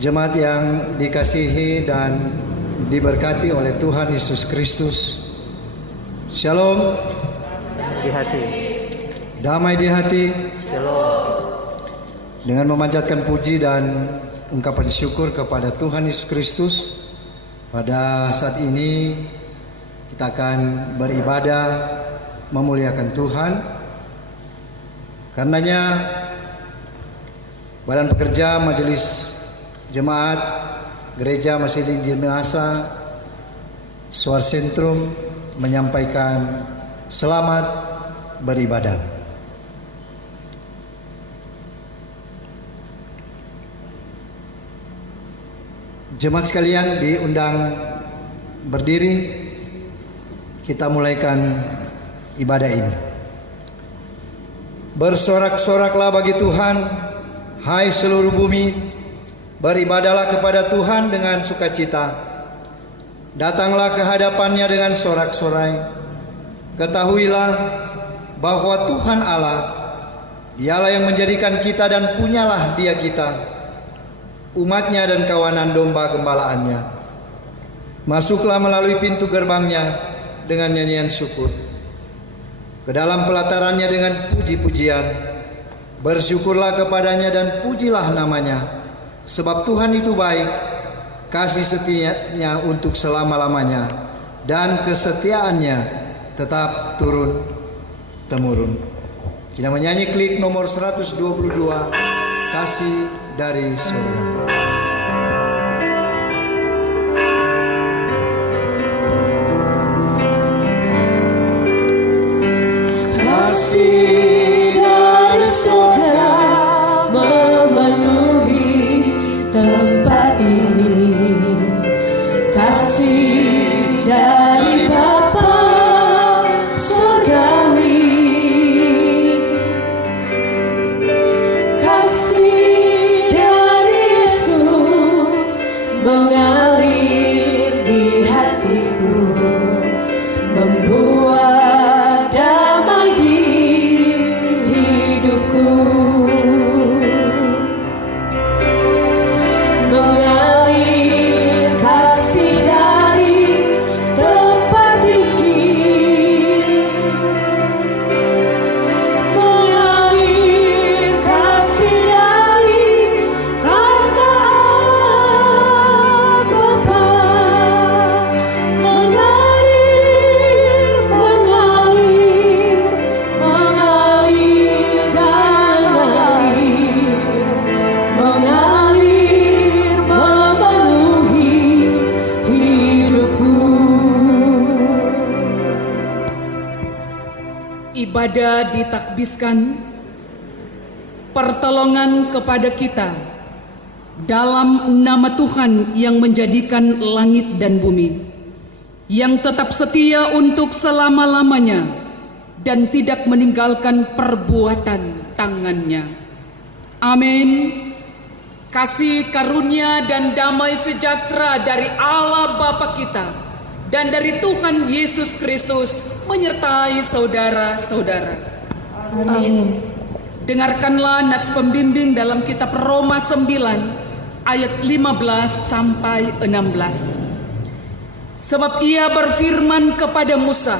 Jemaat yang dikasihi dan diberkati oleh Tuhan Yesus Kristus. Shalom. Di hati. Damai di hati. Shalom. Dengan memanjatkan puji dan ungkapan syukur kepada Tuhan Yesus Kristus, pada saat ini kita akan beribadah memuliakan Tuhan. Karenanya Badan Pekerja Majelis Jemaat Gereja Masjid Injil Minahasa Suar Sentrum menyampaikan selamat beribadah. Jemaat sekalian diundang berdiri, kita mulaikan ibadah ini. Bersorak-soraklah bagi Tuhan, hai seluruh bumi. Beribadahlah kepada Tuhan dengan sukacita. Datanglah ke hadapannya dengan sorak-sorai. Ketahuilah bahwa Tuhan Allah, Dialah yang menjadikan kita dan punyalah Dia kita, umatnya dan kawanan domba gembalaannya. Masuklah melalui pintu gerbangnya dengan nyanyian syukur, ke dalam pelatarannya dengan puji-pujian. Bersyukurlah kepadanya dan pujilah namanya. Sebab Tuhan itu baik, kasih setianya untuk selama-lamanya, dan kesetiaannya tetap turun-temurun. Kita menyanyi klik nomor 122, Kasih dari Surga. Kasih dari surga memenuhi tempat ini, kasih dari Bapa surgawi, kasih dari Yesus mengalir di hatiku, membuat damai di hidupku. Mengalir kasih dari tempat tinggi, mengalir kasih dari tahta Allah Bapa, mengalir, mengalir, mengalir dan mengalir, memenuhi hidupku. Ibadah ditakbiskan, pertolongan kepada kita dalam nama Tuhan yang menjadikan langit dan bumi, yang tetap setia untuk selama-lamanya dan tidak meninggalkan perbuatan tangannya. Amin. Kasih karunia dan damai sejahtera dari Allah Bapa kita dan dari Tuhan Yesus Kristus menyertai saudara-saudara. Amin. Dengarkanlah nats pembimbing dalam kitab Roma 9 ayat 15 sampai 16. Sebab ia berfirman kepada Musa,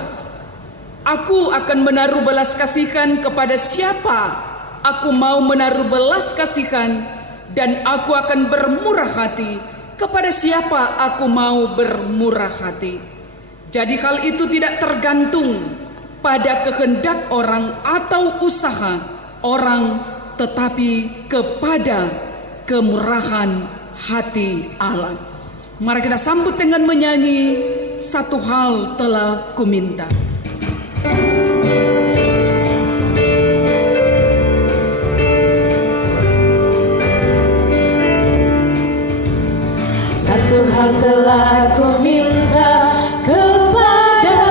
Aku akan menaruh belas kasihan kepada siapa aku mau menaruh belas kasihan, dan aku akan bermurah hati kepada siapa aku mau bermurah hati. Jadi hal itu tidak tergantung pada kehendak orang atau usaha orang, tetapi kepada kemurahan hati Allah. Mari kita sambut dengan menyanyi Satu Hal Telah Kuminta. Satu hal telah kuminta kepada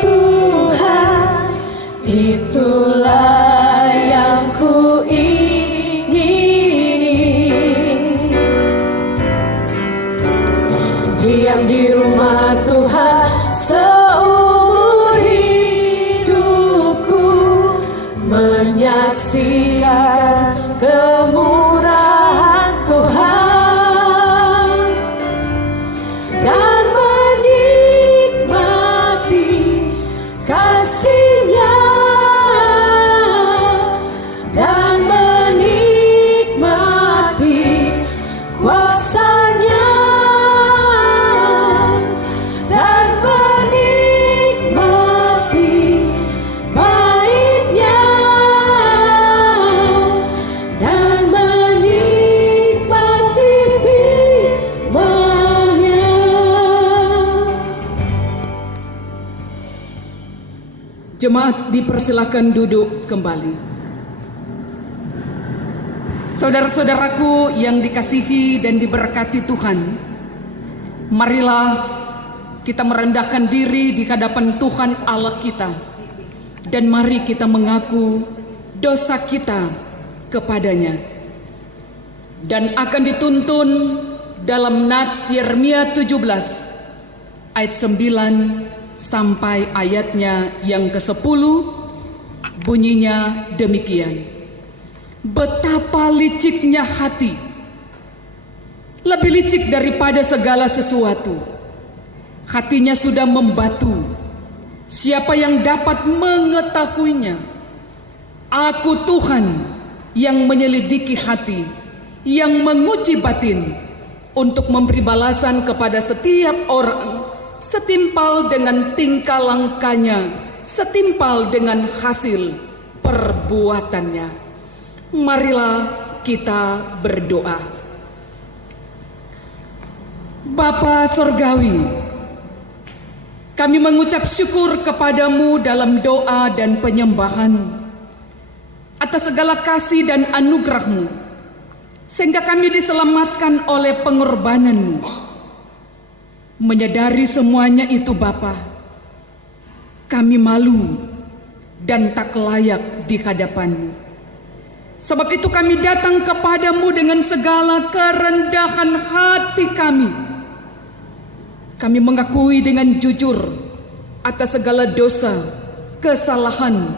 Tuhan, itulah yang kuingini. Diam di rumah Tuhan seumur hidupku, menyaksikan kemurahan Tuhan. Jemaat dipersilakan duduk kembali. Saudara-saudaraku yang dikasihi dan diberkati Tuhan, marilah kita merendahkan diri di hadapan Tuhan Allah kita, dan mari kita mengaku dosa kita kepadanya. Dan akan dituntun dalam Nats Yeremia 17 ayat 9 sampai ayatnya yang ke-10, bunyinya demikian. Betapa liciknya hati, lebih licik daripada segala sesuatu. Hatinya sudah membatu, siapa yang dapat mengetahuinya? Aku Tuhan yang menyelidiki hati, yang menguji batin, untuk memberi balasan kepada setiap orang setimpal dengan tingkah langkahnya, setimpal dengan hasil perbuatannya. Marilah kita berdoa. Bapa Sorgawi, kami mengucap syukur kepadamu dalam doa dan penyembahan atas segala kasih dan anugerah-Mu, sehingga kami diselamatkan oleh pengorbanan-Mu. Menyadari semuanya itu Bapa, kami malu dan tak layak di hadapan-Mu. Sebab itu kami datang kepadamu dengan segala kerendahan hati kami. Kami mengakui dengan jujur atas segala dosa, kesalahan,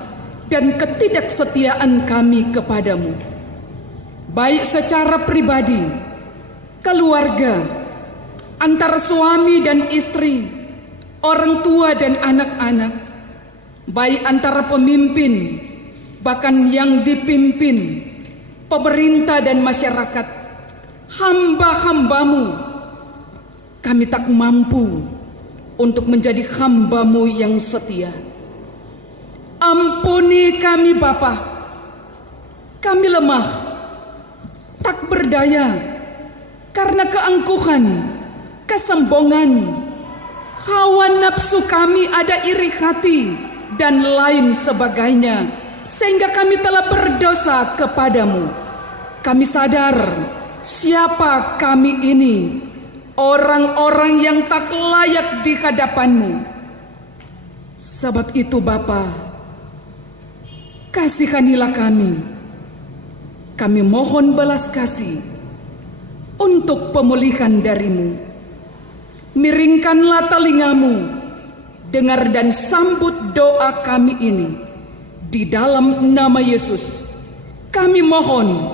dan ketidaksetiaan kami kepadamu, baik secara pribadi, keluarga, antara suami dan istri, orang tua dan anak-anak, baik antara pemimpin, bahkan yang dipimpin, pemerintah dan masyarakat, hamba-hambamu. Kami tak mampu untuk menjadi hamba-Mu yang setia. Ampuni kami Bapa, kami lemah, tak berdaya, karena keangkuhan, kesombongan, hawa nafsu kami, ada iri hati, dan lain sebagainya, sehingga kami telah berdosa kepadamu. Kami sadar siapa kami ini, orang-orang yang tak layak di hadapan-Mu. Sebab itu Bapa, kasihanilah kami. Kami mohon belas kasih untuk pemulihan dari-Mu. Miringkanlah telinga-Mu, dengar dan sambut doa kami ini. Di dalam nama Yesus, kami mohon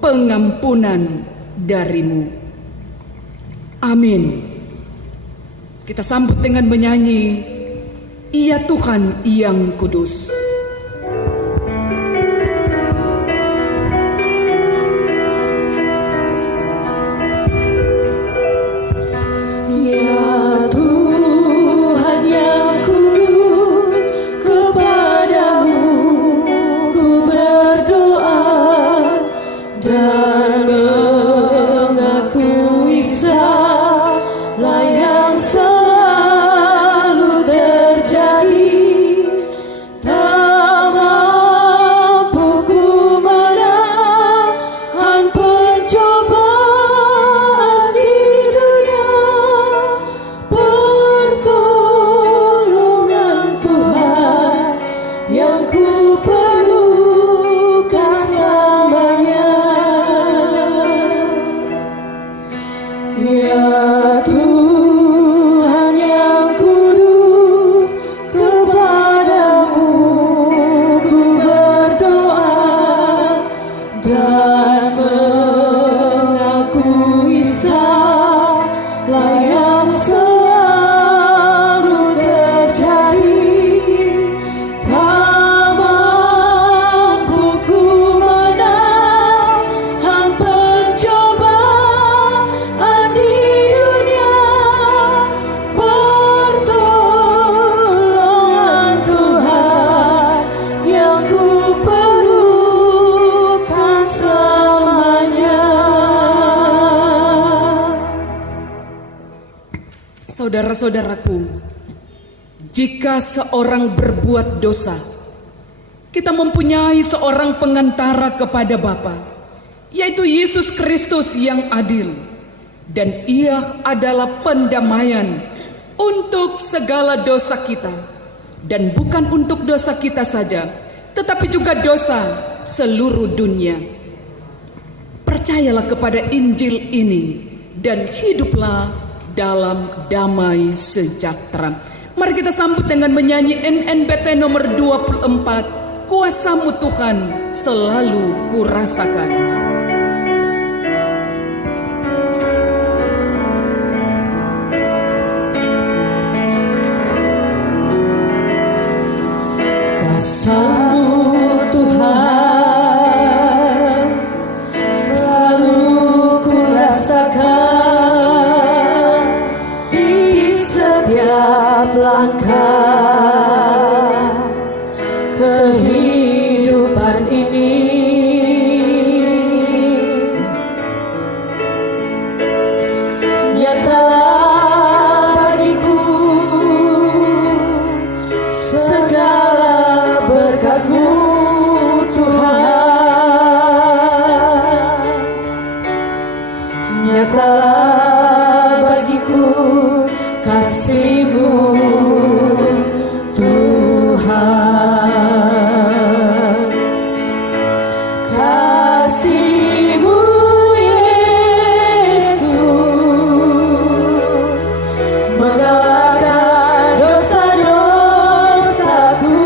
pengampunan dari-Mu. Amin. Kita sambut dengan menyanyi Ia Tuhan yang Kudus. Saudara-saudaraku, Jika seorang berbuat dosa, kita mempunyai seorang pengantara kepada Bapa, yaitu Yesus Kristus yang adil, dan Ia adalah pendamaian untuk segala dosa kita, dan bukan untuk dosa kita saja, tetapi juga dosa seluruh dunia. Percayalah kepada Injil ini dan hiduplah dalam damai sejahtera. Mari kita sambut dengan menyanyi NNBT nomor 24, Kuasa-Mu Tuhan selalu kurasakan. Kuasa-Mu Tuhan selalu kurasakan di setiap langkah kehidupan ini. Nyatalah bagiku segala berkat-Mu Tuhan. Nyatalah bagiku kasih-Mu Tuhan. Kasih-Mu Yesus mengalahkan dosa-dosaku.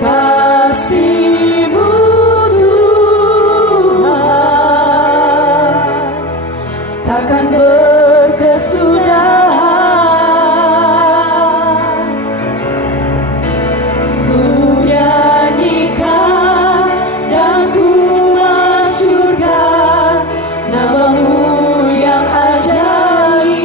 Kasih-Mu Tuhan takkan berkesudahan. Ku nyanyikan dan ku masyhurkan nama-Mu yang ajaib.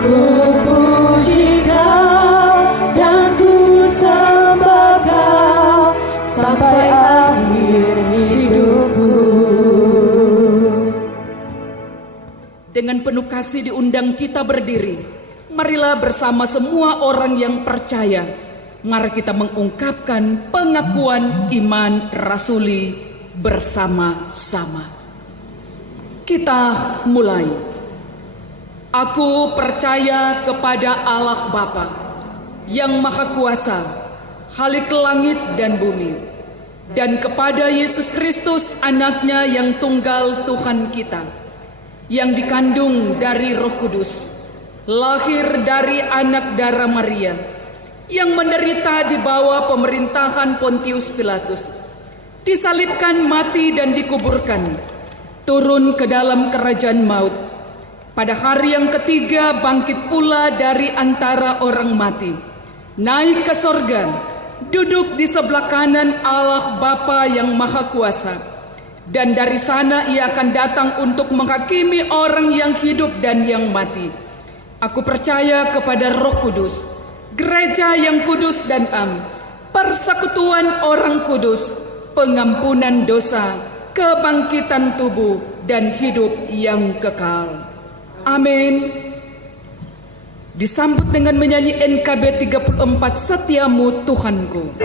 Ku puji Kau dan ku sembah Kau sampai akhir hidupku. Dengan penuh kasih diundang kita berdiri. Marilah bersama semua orang yang percaya, mari kita mengungkapkan pengakuan iman rasuli bersama-sama. Kita mulai. Aku percaya kepada Allah Bapa yang Maha Kuasa, Khalik langit dan bumi, dan kepada Yesus Kristus anaknya yang tunggal Tuhan kita, yang dikandung dari Roh Kudus, lahir dari anak darah Maria, yang menderita di bawah pemerintahan Pontius Pilatus, disalibkan, mati dan dikuburkan, turun ke dalam kerajaan maut, pada hari yang ketiga bangkit pula dari antara orang mati, naik ke sorga, duduk di sebelah kanan Allah Bapa yang Maha Kuasa, dan dari sana Ia akan datang untuk menghakimi orang yang hidup dan yang mati. Aku percaya kepada Roh Kudus, gereja yang kudus dan am, persekutuan orang kudus, pengampunan dosa, kebangkitan tubuh, dan hidup yang kekal. Amin. Disambut dengan menyanyi NKB 34, Setiamu Tuhanku.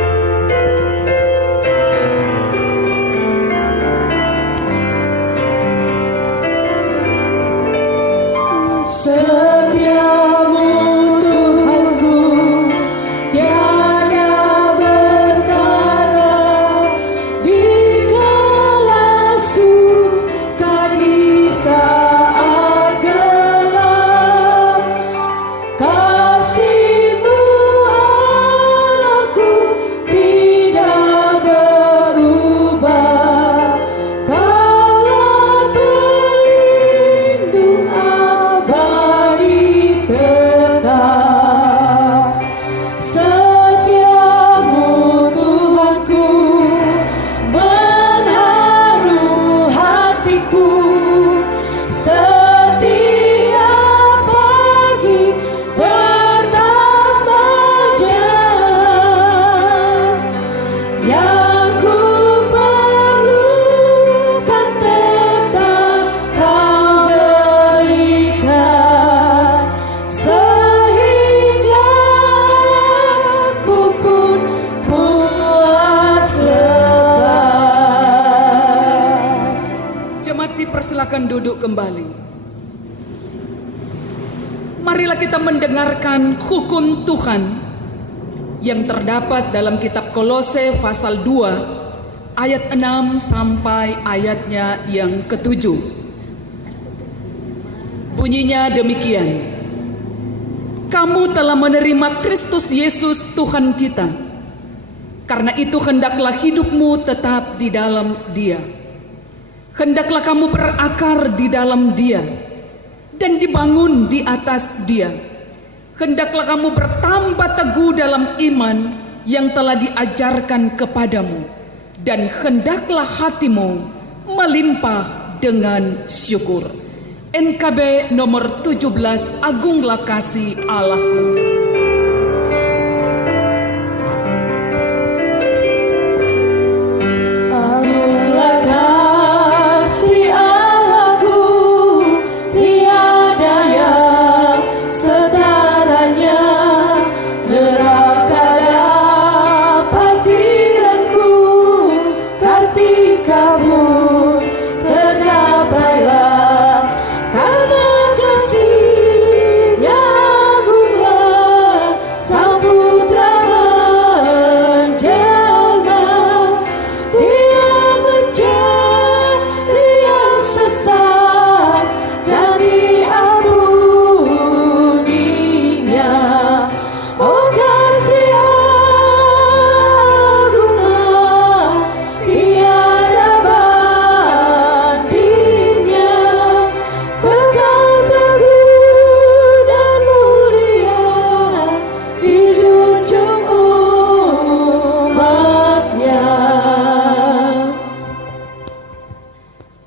Setiamu Tuhanku, tiada bertara, dikala suka di saat gelap. Kasih-Mu Allahku dipersilakan duduk kembali. Marilah kita mendengarkan hukum Tuhan yang terdapat dalam kitab Kolose pasal 2 ayat 6 sampai ayatnya yang ke-7. Bunyinya demikian. Kamu telah menerima Kristus Yesus Tuhan kita. Karena itu hendaklah hidupmu tetap di dalam Dia. Hendaklah kamu berakar di dalam Dia dan dibangun di atas Dia. Hendaklah kamu bertambah teguh dalam iman yang telah diajarkan kepadamu, dan hendaklah hatimu melimpah dengan syukur. NKB nomor 17, Agunglah kasih Allahku.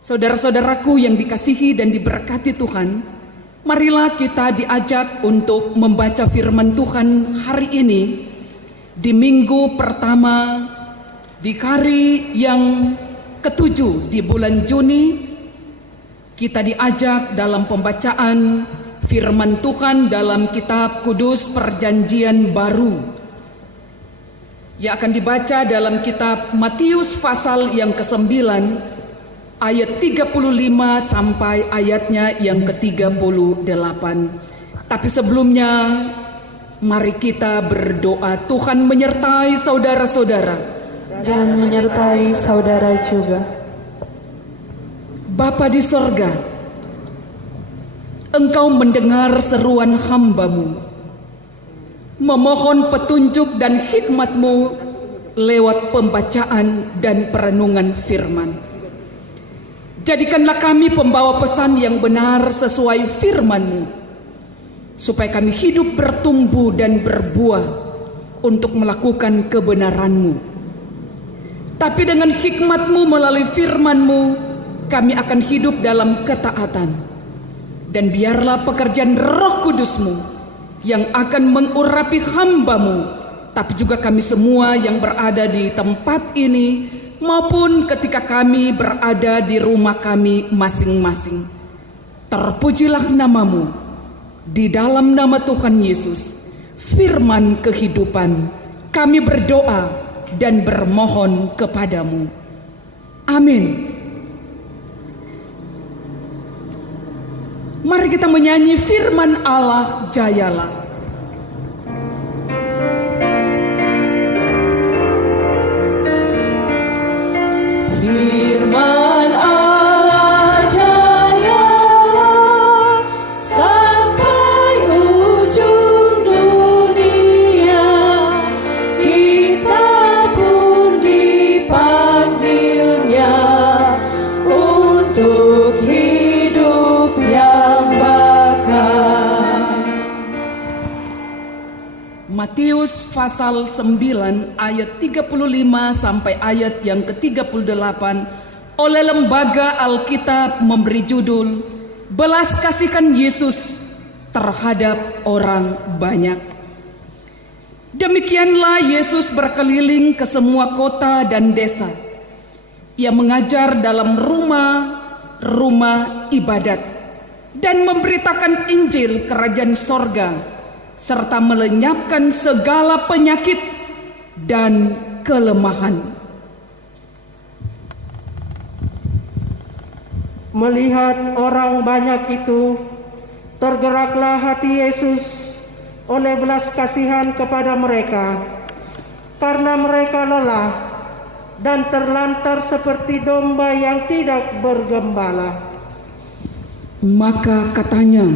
Saudara-saudaraku yang dikasihi dan diberkati Tuhan, marilah kita diajak untuk membaca firman Tuhan hari ini di minggu pertama di hari yang ke-7 di bulan Juni. Kita diajak dalam pembacaan firman Tuhan dalam kitab Kudus Perjanjian Baru yang akan dibaca dalam kitab Matius pasal yang ke-9 ayat 35 sampai ayatnya yang ke-38. Tapi sebelumnya mari kita berdoa. Tuhan menyertai saudara-saudara dan menyertai saudara juga. Bapa di sorga, Engkau mendengar seruan hamba-Mu, memohon petunjuk dan hikmat-Mu lewat pembacaan dan perenungan firman. Jadikanlah kami pembawa pesan yang benar sesuai firman-Mu, supaya kami hidup bertumbuh dan berbuah untuk melakukan kebenaran-Mu. Tapi dengan hikmat-Mu melalui firman-Mu, kami akan hidup dalam ketaatan. Dan biarlah pekerjaan Roh Kudus-Mu yang akan mengurapi hamba-Mu, tapi juga kami semua yang berada di tempat ini, maupun ketika kami berada di rumah kami masing-masing. Terpujilah nama-Mu. Di dalam nama Tuhan Yesus, firman kehidupan, kami berdoa dan bermohon kepadamu. Amin. Mari kita menyanyi firman Allah, jayalah. Firman Allah jayalah sampai ujung dunia. Kita pun dipanggilnya untuk hidup yang bakal. Matius pasal 9 ayat 35 sampai ayat yang ke-38 oleh Lembaga Alkitab memberi judul Belas Kasihan Yesus terhadap orang banyak. Demikianlah Yesus berkeliling ke semua kota dan desa. Ia mengajar dalam rumah-rumah ibadat dan memberitakan Injil Kerajaan Sorga, serta melenyapkan segala penyakit dan kelemahan. Melihat orang banyak itu, tergeraklah hati Yesus oleh belas kasihan kepada mereka, karena mereka lelah dan terlantar seperti domba yang tidak bergembala. Maka katanya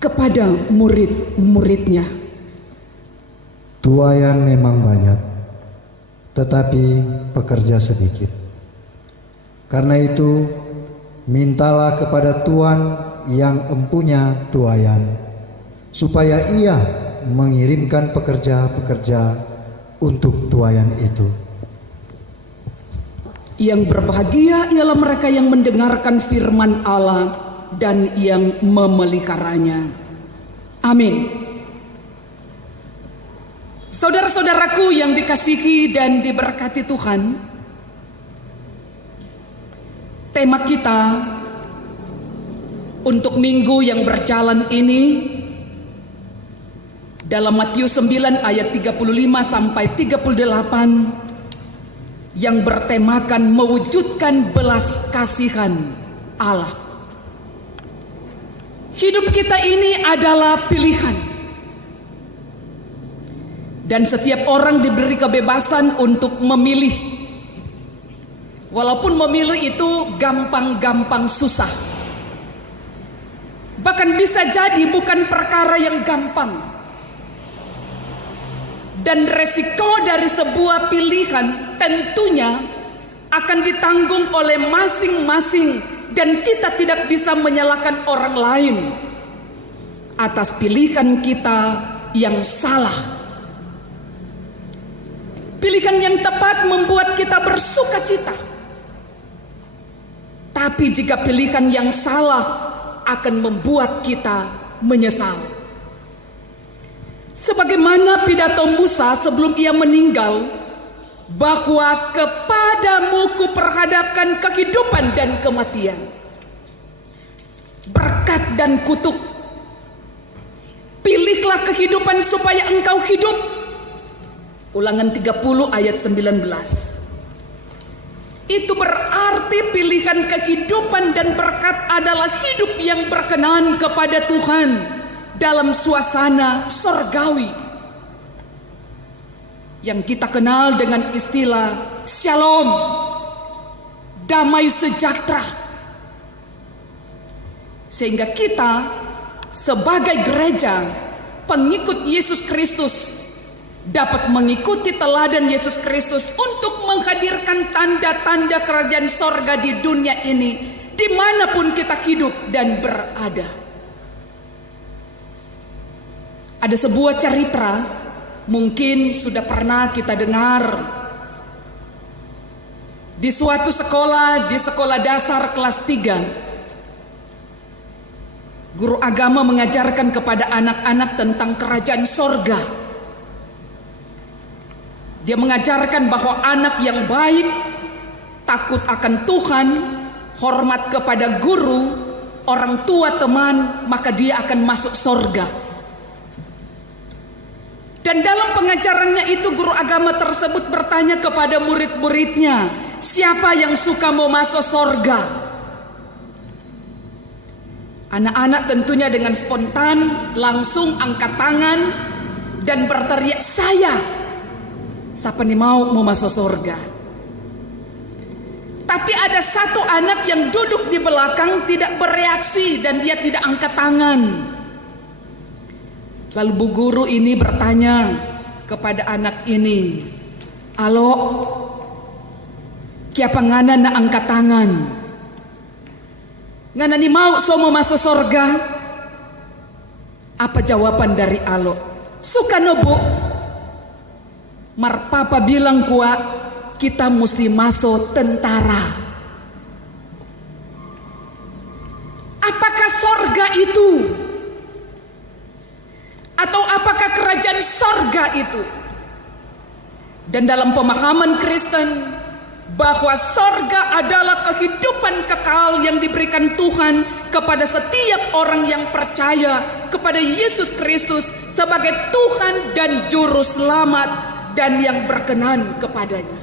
kepada murid-muridnya, Tuaian memang banyak, tetapi pekerja sedikit. Karena itu, mintalah kepada Tuhan yang empunya tuaian, supaya Ia mengirimkan pekerja-pekerja untuk tuaian itu. Yang berbahagia ialah mereka yang mendengarkan firman Allah dan yang memeliharanya. Amin. Saudara-saudaraku yang dikasihi dan diberkati Tuhan, tema kita untuk minggu yang berjalan ini dalam Matius 9 ayat 35 sampai 38 yang bertemakan mewujudkan belas kasihan Allah. Hidup kita ini adalah pilihan, dan setiap orang diberi kebebasan untuk memilih. Walaupun memilih itu gampang-gampang susah, bahkan bisa jadi bukan perkara yang gampang. Dan resiko dari sebuah pilihan tentunya akan ditanggung oleh masing-masing, dan kita tidak bisa menyalahkan orang lain atas pilihan kita yang salah. Pilihan yang tepat membuat kita bersuka cita, tapi jika pilihan yang salah akan membuat kita menyesal. Sebagaimana pidato Musa sebelum ia meninggal, bahwa kepadamu kuperhadapkan kehidupan dan kematian, berkat dan kutuk. Pilihlah kehidupan supaya engkau hidup. Ulangan 30 ayat 19. Itu berarti pilihan kehidupan dan berkat adalah hidup yang berkenan kepada Tuhan dalam suasana sorgawi yang kita kenal dengan istilah shalom, damai sejahtera. Sehingga kita sebagai gereja pengikut Yesus Kristus dapat mengikuti teladan Yesus Kristus untuk menghadirkan tanda-tanda kerajaan sorga di dunia ini, dimanapun kita hidup dan berada. Ada sebuah cerita, mungkin sudah pernah kita dengar. Di suatu sekolah, di sekolah dasar kelas 3, guru agama mengajarkan kepada anak-anak tentang kerajaan sorga. Dia mengajarkan bahwa anak yang baik, takut akan Tuhan, hormat kepada guru, orang tua, teman, maka dia akan masuk sorga. Dan dalam pengajarannya itu, guru agama tersebut bertanya kepada murid-muridnya, siapa yang suka mau masuk sorga? Anak-anak tentunya dengan spontan langsung angkat tangan dan berteriak, saya. Siapa nih mau masuk sorga? Tapi ada satu anak yang duduk di belakang tidak bereaksi dan dia tidak angkat tangan. Lalu bu guru ini bertanya kepada anak ini, "Alo, kiapa ngana na angkat tangan? Ngana ni mau masuk sorga?" Apa jawaban dari Alo? "Suka no bu, mar papa bilang kuat kita mesti masuk tentara." Apakah sorga itu? Atau apakah kerajaan sorga itu? Dan dalam pemahaman Kristen, bahwa sorga adalah kehidupan kekal yang diberikan Tuhan kepada setiap orang yang percaya kepada Yesus Kristus sebagai Tuhan dan Juru Selamat dan yang berkenan kepadanya.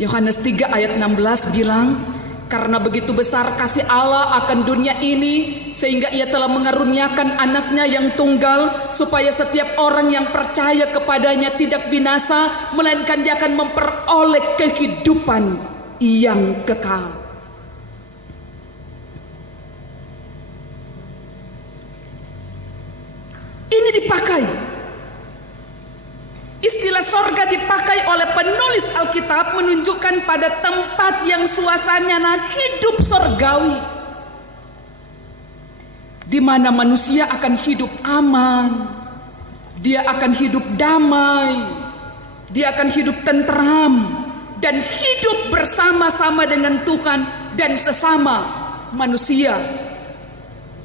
Yohanes 3 ayat 16 bilang, karena begitu besar kasih Allah akan dunia ini, sehingga ia telah mengaruniakan anaknya yang tunggal, supaya setiap orang yang percaya kepadanya tidak binasa, melainkan dia akan memperoleh kehidupan yang kekal. Ini dipakai. Istilah sorga dipakai oleh penulis Alkitab menunjukkan pada tempat yang suasananya hidup sorgawi, di mana manusia akan hidup aman, dia akan hidup damai, dia akan hidup tentram, dan hidup bersama-sama dengan Tuhan dan sesama manusia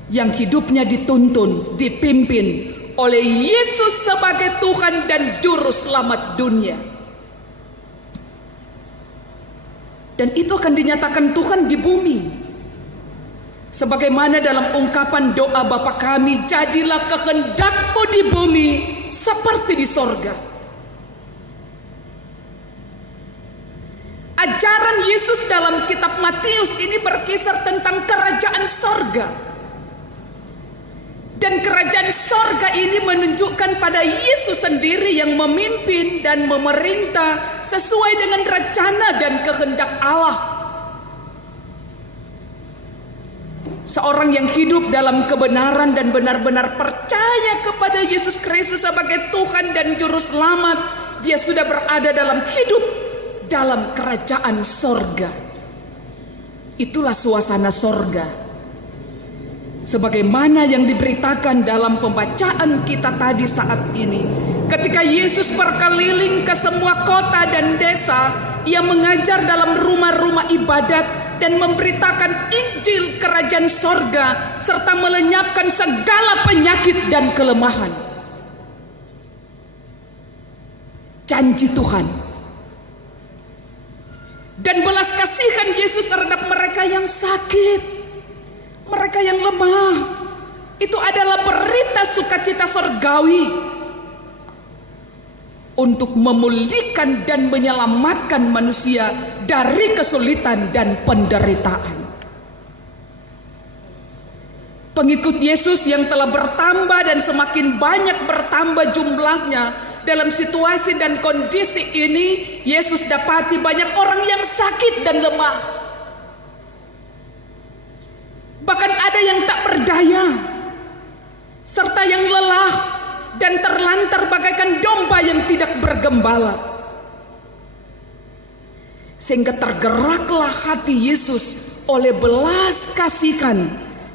yang hidupnya dituntun, dipimpin oleh Yesus sebagai Tuhan dan Juru Selamat dunia. Dan itu akan dinyatakan Tuhan di bumi. Sebagaimana dalam ungkapan doa Bapa kami, jadilah kehendak-Mu di bumi seperti di sorga. Ajaran Yesus dalam kitab Matius ini berkisar tentang kerajaan sorga. Dan kerajaan sorga ini menunjukkan pada Yesus sendiri yang memimpin dan memerintah sesuai dengan rencana dan kehendak Allah. Seorang yang hidup dalam kebenaran dan benar-benar percaya kepada Yesus Kristus sebagai Tuhan dan Juru Selamat, dia sudah berada dalam hidup dalam kerajaan sorga. Itulah suasana sorga, sebagaimana yang diberitakan dalam pembacaan kita tadi saat ini. Ketika Yesus berkeliling ke semua kota dan desa, ia mengajar dalam rumah-rumah ibadat dan memberitakan Injil kerajaan sorga, serta melenyapkan segala penyakit dan kelemahan. Janji Tuhan dan belas kasihan Yesus terhadap mereka yang sakit, mereka yang lemah, itu adalah berita sukacita sorgawi untuk memulihkan dan menyelamatkan manusia dari kesulitan dan penderitaan. Pengikut Yesus yang telah bertambah dan semakin banyak bertambah jumlahnya, dalam situasi dan kondisi ini Yesus dapati banyak orang yang sakit dan lemah. Bahkan ada yang tak berdaya, serta yang lelah dan terlantar bagaikan domba yang tidak bergembala. Sehingga tergeraklah hati Yesus oleh belas kasihan,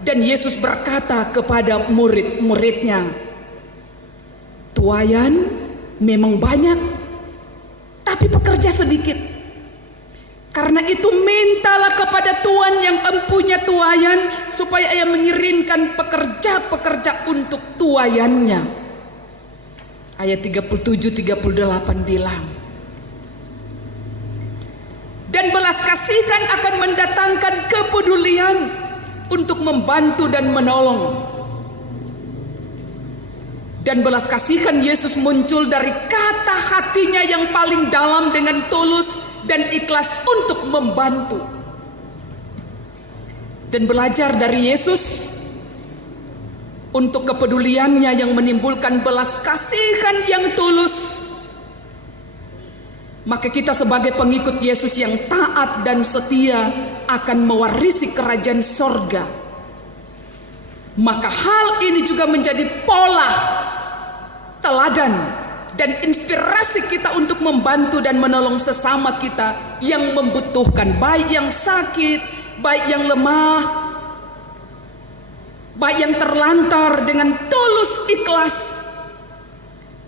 dan Yesus berkata kepada murid-muridnya, tuaian memang banyak, tapi pekerja sedikit. Karena itu mintalah kepada Tuhan yang empunya tuaian, supaya ia mengirimkan pekerja-pekerja untuk tuaiannya. Ayat 37-38 bilang, dan belas kasihan akan mendatangkan kepedulian untuk membantu dan menolong. Dan belas kasihan Yesus muncul dari kata hatinya yang paling dalam dengan tulus dan ikhlas untuk membantu. Dan belajar dari Yesus untuk kepeduliannya yang menimbulkan belas kasihan yang tulus, maka kita sebagai pengikut Yesus yang taat dan setia akan mewarisi kerajaan sorga. Maka hal ini juga menjadi pola teladan dan inspirasi kita untuk membantu dan menolong sesama kita yang membutuhkan, baik yang sakit, baik yang lemah, baik yang terlantar, dengan tulus ikhlas.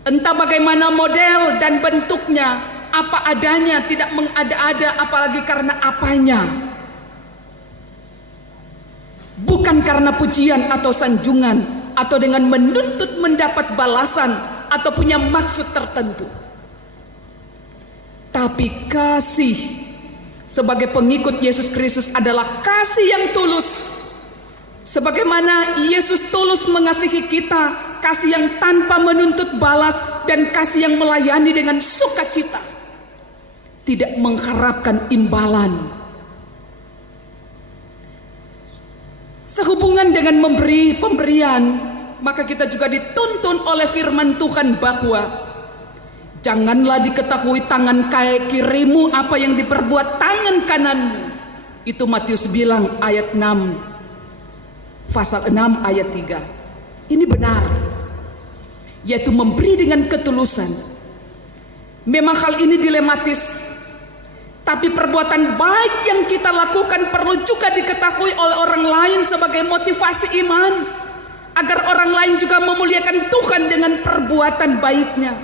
Entah bagaimana model dan bentuknya, apa adanya, tidak mengada-ada, apalagi karena apanya. Bukan karena pujian atau sanjungan, atau dengan menuntut mendapat balasan atau punya maksud tertentu. Tapi kasih sebagai pengikut Yesus Kristus adalah kasih yang tulus. Sebagaimana Yesus tulus mengasihi kita, kasih yang tanpa menuntut balas dan kasih yang melayani dengan sukacita. tidak mengharapkan imbalan. Sehubungan dengan memberi pemberian, maka kita juga dituntun oleh firman Tuhan bahwa janganlah diketahui tangan kirimu apa yang diperbuat tangan kananmu. Itu Matius bilang ayat 6, pasal 6 ayat 3. Ini benar, yaitu memberi dengan ketulusan. Memang hal ini dilematis, tapi perbuatan baik yang kita lakukan perlu juga diketahui oleh orang lain sebagai motivasi iman, agar orang lain juga memuliakan Tuhan dengan perbuatan baiknya.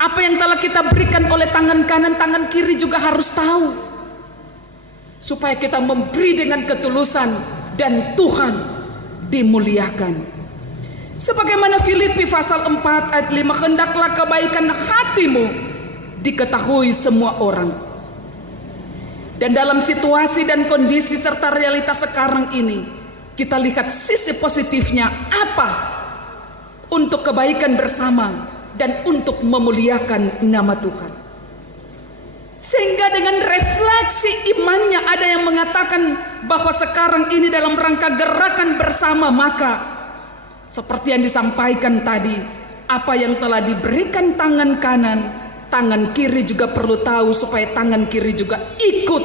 Apa yang telah kita berikan oleh tangan kanan, tangan kiri juga harus tahu, supaya kita memberi dengan ketulusan dan Tuhan dimuliakan. Sebagaimana Filipi pasal 4 ayat 5, hendaklah kebaikan hatimu diketahui semua orang. Dan dalam situasi dan kondisi serta realitas sekarang ini, kita lihat sisi positifnya apa untuk kebaikan bersama dan untuk memuliakan nama Tuhan. Sehingga dengan refleksi imannya, ada yang mengatakan bahwa sekarang ini dalam rangka gerakan bersama, maka seperti yang disampaikan tadi, apa yang telah diberikan tangan kanan, tangan kiri juga perlu tahu supaya tangan kiri juga ikut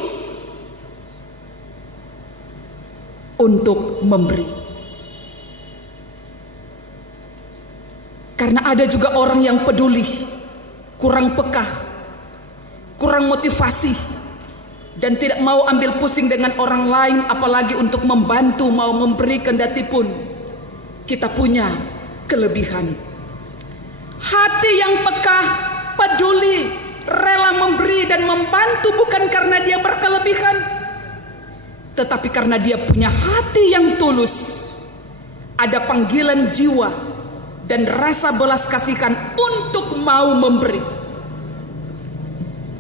untuk memberi. Karena ada juga orang yang peduli, kurang peka, kurang motivasi, dan tidak mau ambil pusing dengan orang lain, apalagi untuk membantu, mau memberi, kendati pun kita punya kelebihan. Hati yang peka, peduli, rela memberi dan membantu bukan karena dia berkelebihan, tetapi karena dia punya hati yang tulus. Ada panggilan jiwa dan rasa belas kasihan untuk mau memberi.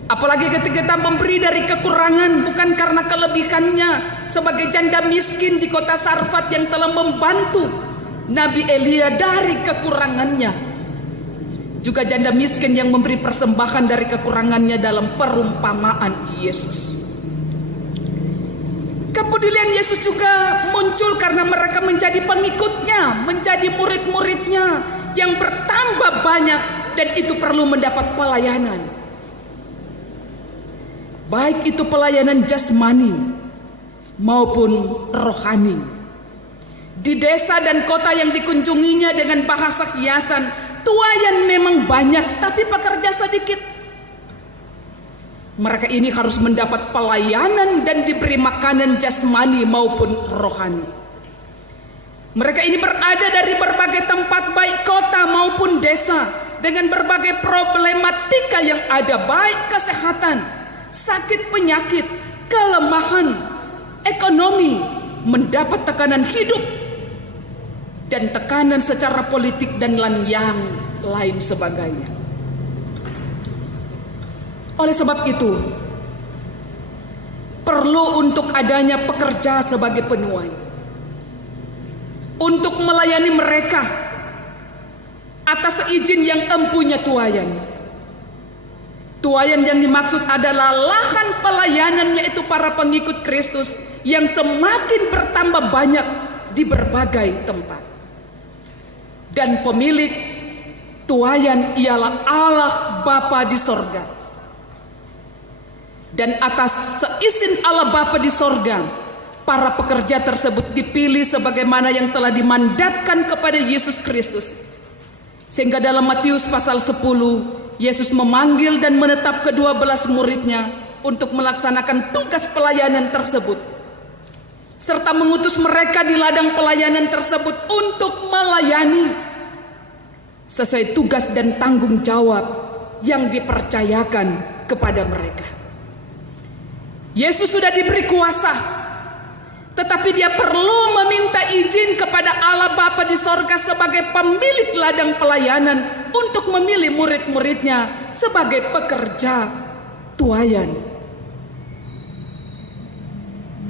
Apalagi ketika kita memberi dari kekurangan, bukan karena kelebihannya. Sebagai janda miskin di kota Sarfat yang telah membantu Nabi Elia dari kekurangannya, juga janda miskin yang memberi persembahan dari kekurangannya dalam perumpamaan Yesus. Kepedulian Yesus juga muncul karena mereka menjadi pengikutnya, menjadi murid-muridnya yang bertambah banyak, dan itu perlu mendapat pelayanan. Baik itu pelayanan jasmani maupun rohani. Di desa dan kota yang dikunjunginya dengan bahasa kiasan, tuayan memang banyak tapi pekerja sedikit. Mereka ini harus mendapat pelayanan dan diberi makanan jasmani maupun rohani. Mereka ini berada dari berbagai tempat, baik kota maupun desa, dengan berbagai problematika yang ada, baik kesehatan, sakit penyakit, kelemahan, ekonomi, mendapat tekanan hidup, dan tekanan secara politik dan yang lain sebagainya. Oleh sebab itu, perlu untuk adanya pekerja sebagai penuai, untuk melayani mereka atas izin yang empunya tuayan. Tuayan yang dimaksud adalah lahan pelayanan, yaitu para pengikut Kristus yang semakin bertambah banyak di berbagai tempat. Dan pemilik tuayan ialah Allah Bapa di sorga. Dan atas seizin Allah Bapa di sorga, para pekerja tersebut dipilih sebagaimana yang telah dimandatkan kepada Yesus Kristus. Sehingga dalam Matius pasal 10, Yesus memanggil dan menetap ke-12 muridnya untuk melaksanakan tugas pelayanan tersebut, serta mengutus mereka di ladang pelayanan tersebut untuk melayani sesuai tugas dan tanggung jawab yang dipercayakan kepada mereka. Yesus sudah diberi kuasa, tetapi dia perlu meminta izin kepada Allah Bapa di sorga sebagai pemilik ladang pelayanan untuk memilih murid-muridnya sebagai pekerja tuayan.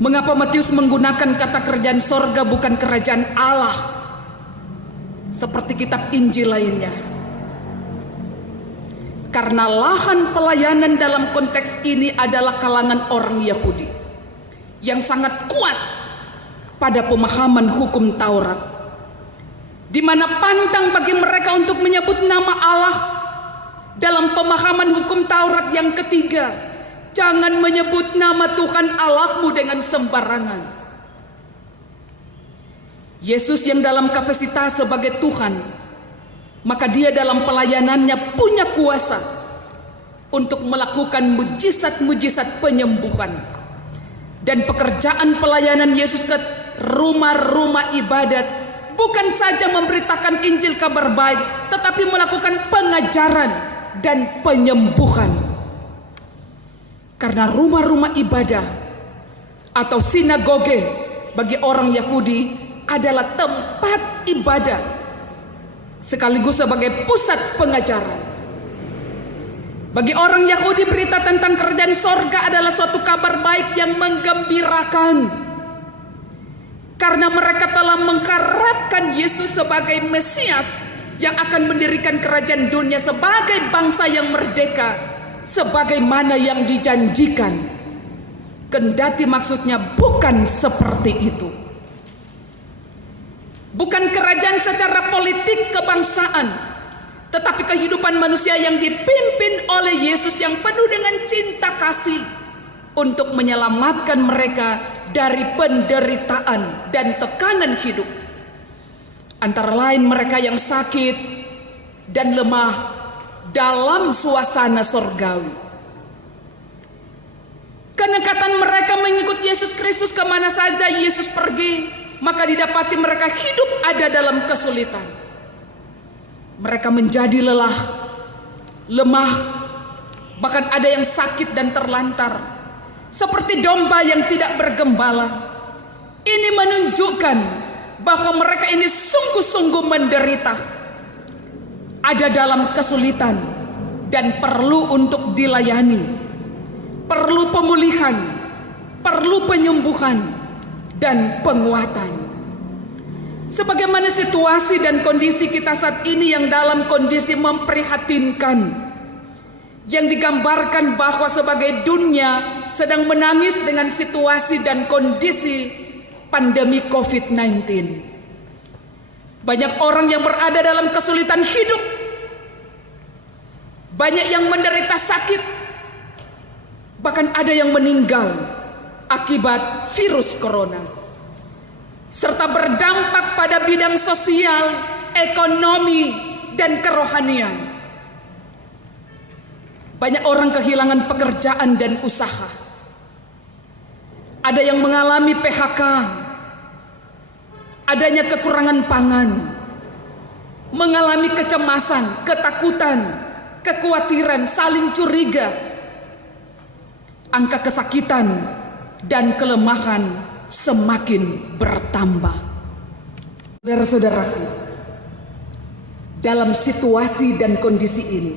Mengapa Matius menggunakan kata kerajaan sorga bukan kerajaan Allah seperti kitab Injil lainnya? Karena lahan pelayanan dalam konteks ini adalah kalangan orang Yahudi yang sangat kuat pada pemahaman hukum Taurat, di mana pantang bagi mereka untuk menyebut nama Allah. Dalam pemahaman hukum Taurat yang ketiga, jangan menyebut nama Tuhan Allahmu dengan sembarangan. Yesus yang dalam kapasitas sebagai Tuhan, maka dia dalam pelayanannya punya kuasa untuk melakukan mujizat-mujizat penyembuhan. Dan pekerjaan pelayanan Yesus ke rumah-rumah ibadat bukan saja memberitakan Injil kabar baik, tetapi melakukan pengajaran dan penyembuhan. Karena rumah-rumah ibadah atau sinagoge bagi orang Yahudi adalah tempat ibadah sekaligus sebagai pusat pengajaran. Bagi orang Yahudi, berita tentang kerajaan sorga adalah suatu kabar baik yang menggembirakan, karena mereka telah mengharapkan Yesus sebagai Mesias yang akan mendirikan kerajaan dunia sebagai bangsa yang merdeka, sebagaimana yang dijanjikan. Kendati maksudnya bukan seperti itu. Bukan kerajaan secara politik kebangsaan, tetapi kehidupan manusia yang dipimpin oleh Yesus yang penuh dengan cinta kasih untuk menyelamatkan mereka dari penderitaan dan tekanan hidup. Antara lain mereka yang sakit dan lemah dalam suasana sorgawi. Kenekatan mereka mengikut Yesus Kristus kemana saja Yesus pergi, maka didapati mereka hidup ada dalam kesulitan. Mereka menjadi lelah, lemah, bahkan ada yang sakit dan terlantar, seperti domba yang tidak bergembala. Ini menunjukkan bahwa mereka ini sungguh-sungguh menderita, ada dalam kesulitan dan perlu untuk dilayani, perlu pemulihan, perlu penyembuhan dan penguatan. Sebagaimana situasi dan kondisi kita saat ini yang dalam kondisi memprihatinkan, yang digambarkan bahwa sebagai dunia sedang menangis dengan situasi dan kondisi pandemi COVID-19. Banyak orang yang berada dalam kesulitan hidup, banyak yang menderita sakit, bahkan ada yang meninggal akibat virus corona, serta berdampak pada bidang sosial, ekonomi, dan kerohanian. Banyak orang kehilangan pekerjaan dan usaha. Ada yang mengalami PHK, adanya kekurangan pangan, mengalami kecemasan, ketakutan, kekhawatiran, saling curiga. Angka kesakitan dan kelemahan semakin bertambah. Saudara-saudaraku, dalam situasi dan kondisi ini,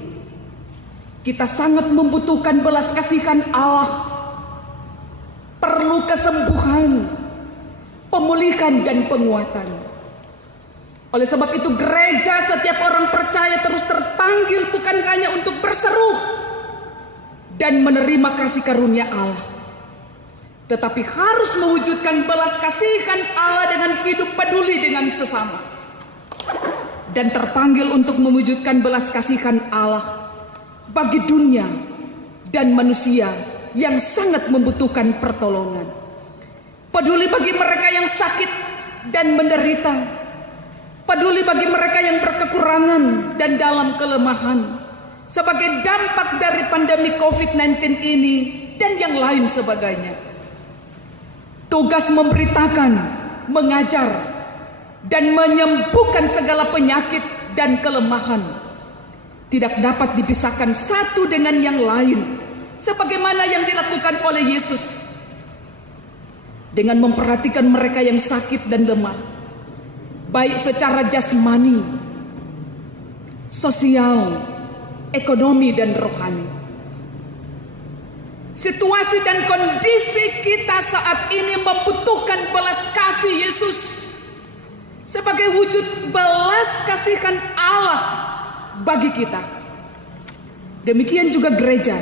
kita sangat membutuhkan belas kasihan Allah. Perlu kesembuhan, pemulihan dan penguatan. Oleh sebab itu gereja, setiap orang percaya terus terpanggil bukan hanya untuk berseru dan menerima kasih karunia Allah, tetapi harus mewujudkan belas kasihan Allah dengan hidup peduli dengan sesama, dan terpanggil untuk mewujudkan belas kasihan Allah bagi dunia dan manusia yang sangat membutuhkan pertolongan. Peduli bagi mereka yang sakit dan menderita, peduli bagi mereka yang berkekurangan dan dalam kelemahan sebagai dampak dari pandemi COVID-19 ini dan yang lain sebagainya. Tugas memberitakan, mengajar, dan menyembuhkan segala penyakit dan kelemahan tidak dapat dipisahkan satu dengan yang lain, sebagaimana yang dilakukan oleh Yesus dengan memperhatikan mereka yang sakit dan lemah, baik secara jasmani, sosial, ekonomi, dan rohani. Situasi dan kondisi kita saat ini membutuhkan belas kasih Yesus sebagai wujud belas kasihan Allah bagi kita. Demikian juga gereja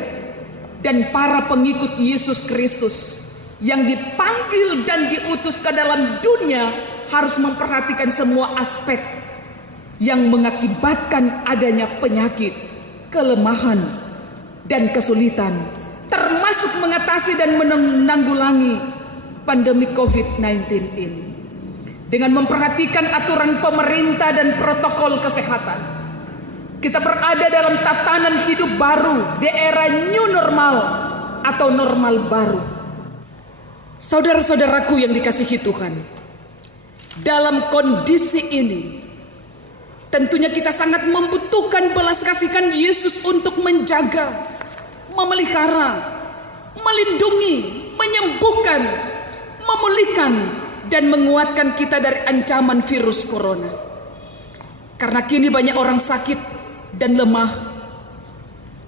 dan para pengikut Yesus Kristus yang dipanggil dan diutus ke dalam dunia harus memperhatikan semua aspek yang mengakibatkan adanya penyakit, kelemahan, dan kesulitan, termasuk mengatasi dan menanggulangi pandemi COVID-19 ini. Dengan memperhatikan aturan pemerintah dan protokol kesehatan, kita berada dalam tatanan hidup baru di era new normal atau normal baru. Saudara-saudaraku yang dikasihi Tuhan, dalam kondisi ini tentunya kita sangat membutuhkan belas kasihan Yesus untuk menjaga, memelihara, melindungi, menyembuhkan, memulihkan, dan menguatkan kita dari ancaman virus corona. Karena kini banyak orang sakit dan lemah,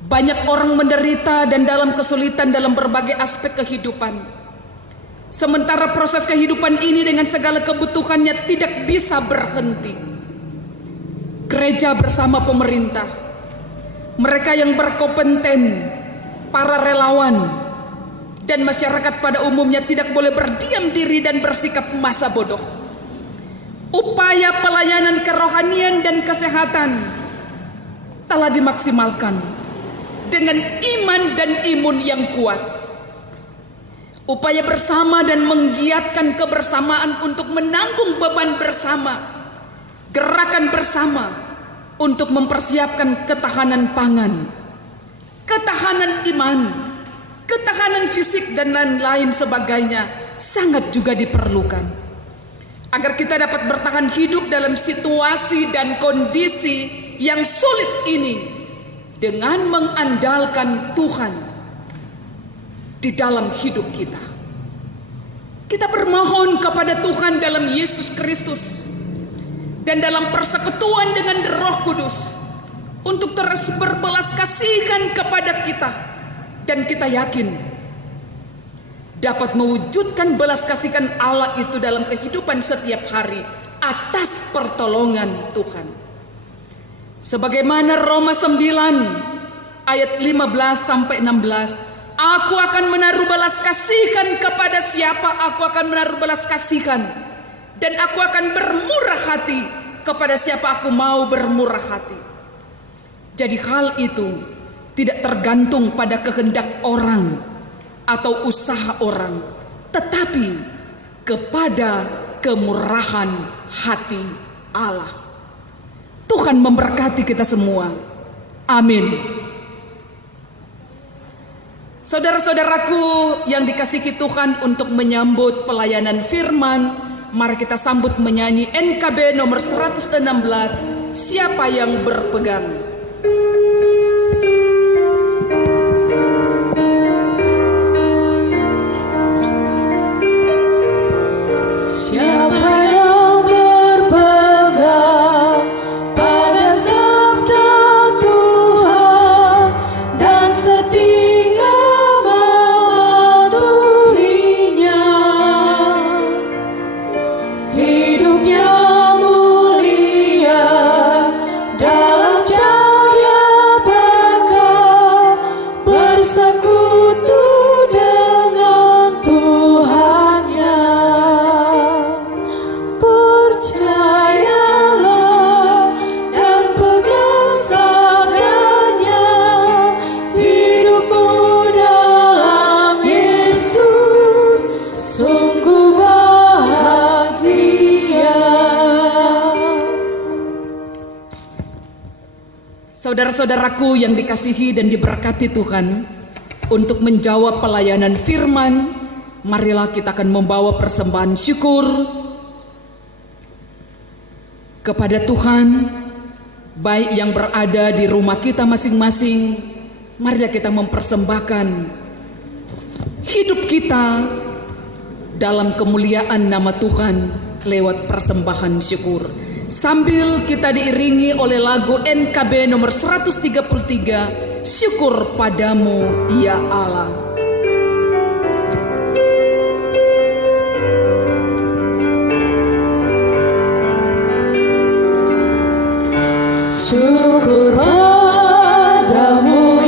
banyak orang menderita dan dalam kesulitan dalam berbagai aspek kehidupan. Sementara proses kehidupan ini dengan segala kebutuhannya tidak bisa berhenti. Gereja bersama pemerintah, mereka yang berkompeten, para relawan, dan masyarakat pada umumnya tidak boleh berdiam diri dan bersikap masa bodoh. Upaya pelayanan kerohanian dan kesehatan telah dimaksimalkan dengan iman dan imun yang kuat. Upaya bersama dan menggiatkan kebersamaan untuk menanggung beban bersama, gerakan bersama untuk mempersiapkan ketahanan pangan, ketahanan iman, ketahanan fisik, dan lain-lain sebagainya sangat juga diperlukan agar kita dapat bertahan hidup dalam situasi dan kondisi yang sulit ini dengan mengandalkan Tuhan di dalam hidup kita. Kita bermohon kepada Tuhan dalam Yesus Kristus dan dalam persekutuan dengan Roh Kudus untuk terus berbelas kasihan kepada kita, dan kita yakin dapat mewujudkan belas kasihan Allah itu dalam kehidupan setiap hari atas pertolongan Tuhan. Sebagaimana Roma 9 ayat 15 sampai 16, aku akan menaruh belas kasihan kepada siapa aku akan menaruh belas kasihan, dan aku akan bermurah hati kepada siapa aku mau bermurah hati. Jadi hal itu tidak tergantung pada kehendak orang atau usaha orang, tetapi kepada kemurahan hati Allah. Tuhan memberkati kita semua. Amin. Saudara-saudaraku yang dikasihi Tuhan, untuk menyambut pelayanan firman, mari kita sambut menyanyi NKB nomor 116, Siapa yang Berpegang. Siapa yang berpegang pada sabda Tuhan dan setia mematuhinya, hidupnya mulia dalam cahaya bakal bersekutu dengan Tuhannya. Percayalah dan pegang sabdanya, hidupmu dalam Yesus sungguh bahagia. Saudara-saudaraku yang dikasihi dan diberkati Tuhan, untuk menjawab pelayanan firman, marilah kita akan membawa persembahan syukur kepada Tuhan, baik yang berada di rumah kita masing-masing. Marilah kita mempersembahkan hidup kita dalam kemuliaan nama Tuhan lewat persembahan syukur, sambil kita diiringi oleh lagu NKB nomor 133, Syukur Padamu Ya Allah. Syukur padamu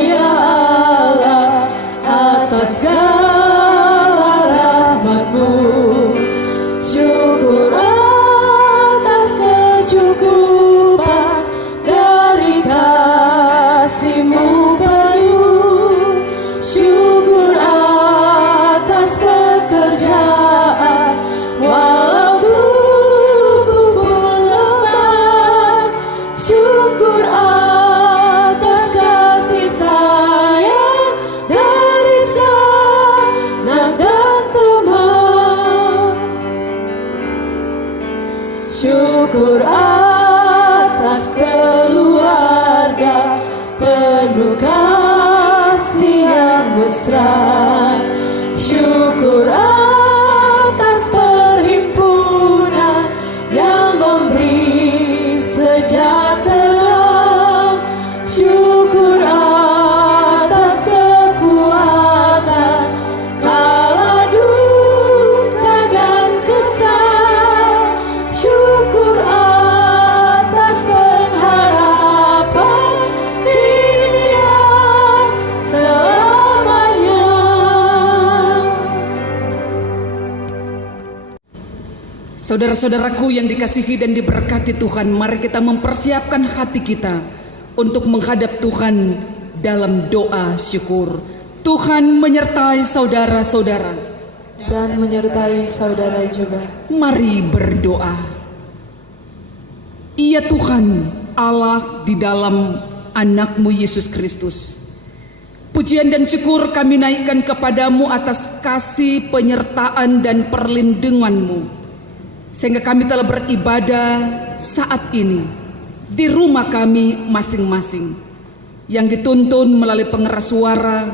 Syukur atas keluarga penuh kasih yang mesra. Syukur atas perhimpunan yang memberi sejahtera. Syukur atas kekuatan kala duka dan kesal. Syukur atas pengharapan kini dan selamanya. Saudara-saudaraku yang dikasihi dan diberkati Tuhan, mari kita mempersiapkan hati kita untuk menghadap Tuhan dalam doa syukur. Tuhan menyertai saudara-saudara Dan menyertai saudara juga. Mari berdoa. Iya Tuhan Allah di dalam anak-Mu Yesus Kristus, pujian dan syukur kami naikkan kepadamu atas kasih, penyertaan dan perlindungan-Mu, sehingga kami telah beribadah saat ini di rumah kami masing-masing, yang dituntun melalui pengeras suara,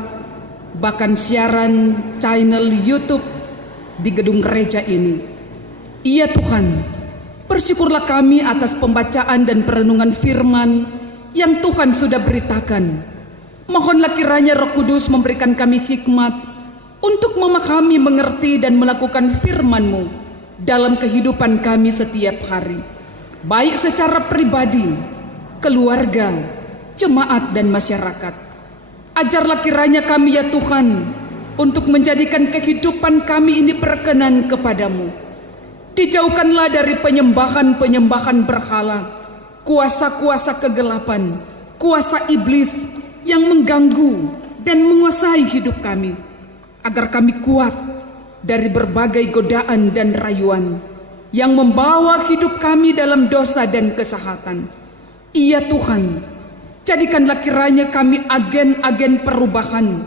bahkan siaran channel YouTube di gedung gereja ini. Iya Tuhan, bersyukurlah kami atas pembacaan dan perenungan firman yang Tuhan sudah beritakan. Mohonlah kiranya Roh Kudus memberikan kami hikmat untuk memahami, mengerti dan melakukan firman-Mu dalam kehidupan kami setiap hari, baik secara pribadi, keluarga, jemaat dan masyarakat. Ajarlah kiranya kami ya Tuhan untuk menjadikan kehidupan kami ini berkenan kepadamu. Dijauhkanlah dari penyembahan-penyembahan berhala, kuasa-kuasa kegelapan, kuasa iblis yang mengganggu dan menguasai hidup kami, agar kami kuat dari berbagai godaan dan rayuan yang membawa hidup kami dalam dosa dan kesehatan. Iya Tuhan, jadikanlah kiranya kami agen-agen perubahan,